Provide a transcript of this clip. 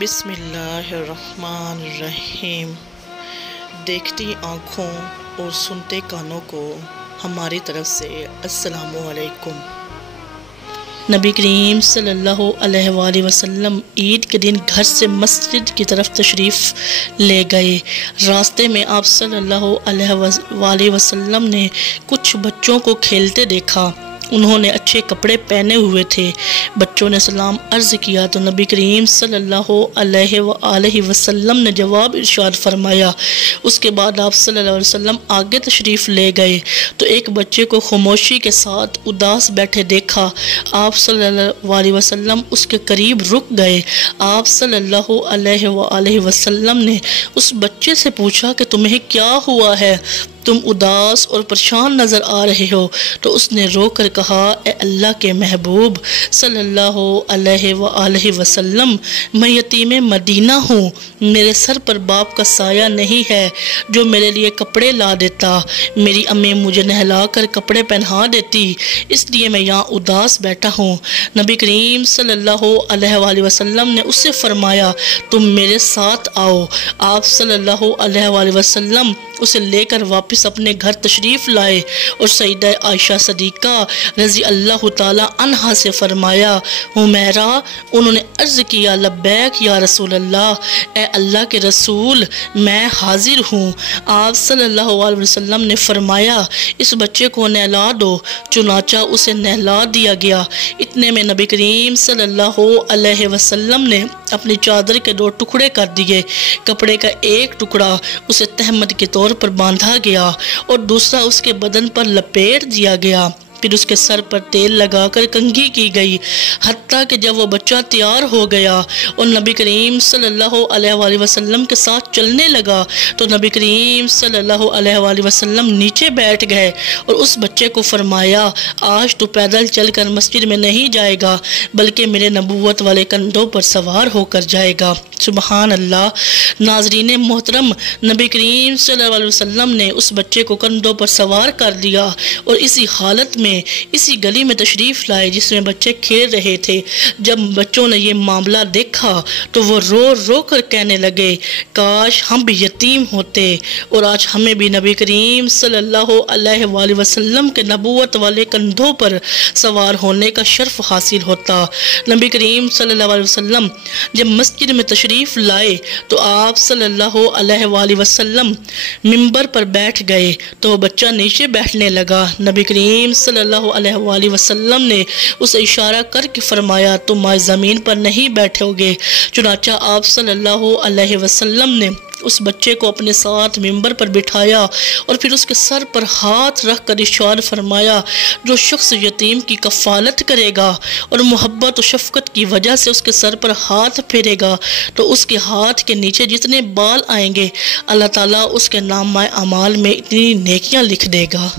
बिस्मिल्लाहिर्रहमानिर्रहीम। देखती आँखों और सुनते कानों को हमारी तरफ से अस्सलामु अलैकुम। नबी करीम सल्लल्लाहु अलैहि वसल्लम ईद के दिन घर से मस्जिद की तरफ तशरीफ़ ले गए। रास्ते में आप सल्लल्लाहु अलैहि वसल्लम ने कुछ बच्चों को खेलते देखा। उन्होंने अच्छे कपड़े पहने हुए थे। बच्चों ने सलाम अर्ज़ किया तो नबी करीम सल्लल्लाहु अलैहि वसल्लम ने जवाब इरशाद फरमाया। उसके बाद आप सल्लल्लाहु अलैहि वसल्लम आगे तशरीफ़ ले गए तो एक बच्चे को खामोशी के साथ उदास बैठे देखा। आप सल्लल्लाहु अलैहि वसल्लम उसके करीब रुक गए। आप सल्लल्लाहु अलैहि वसल्लम ने उस बच्चे से पूछा कि तुम्हें क्या हुआ है, तुम उदास और परेशान नज़र आ रहे हो। तो उसने रोकर कहा, ए अल्लाह के महबूब सल्लल्लाहु अलैहि वसल्लम, मैं यतीम मदीना हूँ। मेरे सर पर बाप का साया नहीं है जो मेरे लिए कपड़े ला देता। मेरी अम्मी मुझे नहला कर कपड़े पहना देती, इसलिए मैं यहाँ उदास बैठा हूँ। नबी करीम सल्लल्लाहु अलैहि वसल्लम ने उससे फरमाया, तुम मेरे साथ आओ। आप सल्लल्लाहु अलैहि वसल्लम उसे लेकर वापस अपने घर तशरीफ़ लाए और सईदा आयशा सदीक़ा रज़ी अल्लाह ताला अन्हा से फरमाया, हुमैरा। उन्होंने अर्ज़ किया, लब्बैक या रसूल अल्लाह, ए अल्लाह के रसूल मैं हाजिर हूँ। आप सल्लल्लाहु अलैहि वसल्लम ने फरमाया, इस बच्चे को नहला दो। चुनाचा उसे नहला दिया गया। इतने में नबी करीम सल्लल्लाहु अलैहि वसल्लम ने अपनी चादर के 2 टुकड़े कर दिए। कपड़े का एक टुकड़ा उसे तहमद के तौर पर बांधा गया और दूसरा उसके बदन पर लपेट दिया गया। फिर उसके सर पर तेल लगाकर कंघी की गई। हत्ता कि जब वो बच्चा तैयार हो गया और नबी करीम सल्लल्लाहु अलैहि वसल्लम के साथ चलने लगा तो नबी करीम सल्लल्लाहु अलैहि वसल्लम नीचे बैठ गए और उस बच्चे को फरमाया, आज तो पैदल चलकर मस्जिद में नहीं जाएगा बल्कि मेरे नबूवत वाले कंधों पर सवार होकर जाएगा। सुबहान अल्लाह। नाज़रीन मोहतरम, नबी करीम सल्लल्लाहु अलैहि वसल्लम ने उस बच्चे को कंधों पर सवार कर दिया और इसी हालत में इसी गली में तशरीफ़ लाए जिसमें बच्चे खेल रहे थे। जब बच्चों ने ये मामला देखा तो वो रो रो कर कहने लगे, काश हम भी यतीम होते और आज हमें भी नबी करीम सल्लल्लाहु अलैहि वसल्लम के नबूवत वाले कंधों पर सवार होने का शर्फ हासिल होता। नबी करीम सल्लल्लाहु अलैहि वसल्लम जब मस्जिद में तशरीफ़ लाए तो आप सल्लल्लाहु अलैहि वसल्लम मिंबर पर बैठ गए तो बच्चा नीचे बैठने लगा। नबी करीम सल्लल्लाहु अलैहि वसल्लम ने उसे इशारा करके फरमाया, तुम आज ज़मीन पर नहीं बैठोगे। चुनाचा आप सल्लल्लाहु अलैहि वसल्लम ने उस बच्चे को अपने साथ मिंबर पर बिठाया और फिर उसके सर पर हाथ रख कर इरशाद फरमाया, जो शख्स यतीम की कफ़ालत करेगा और मोहब्बत और शफ़क़त की वजह से उसके सर पर हाथ फेरेगा तो उसके हाथ के नीचे जितने बाल आएंगे अल्लाह ताला उसके नामा अमाल में इतनी नेकियां लिख देगा।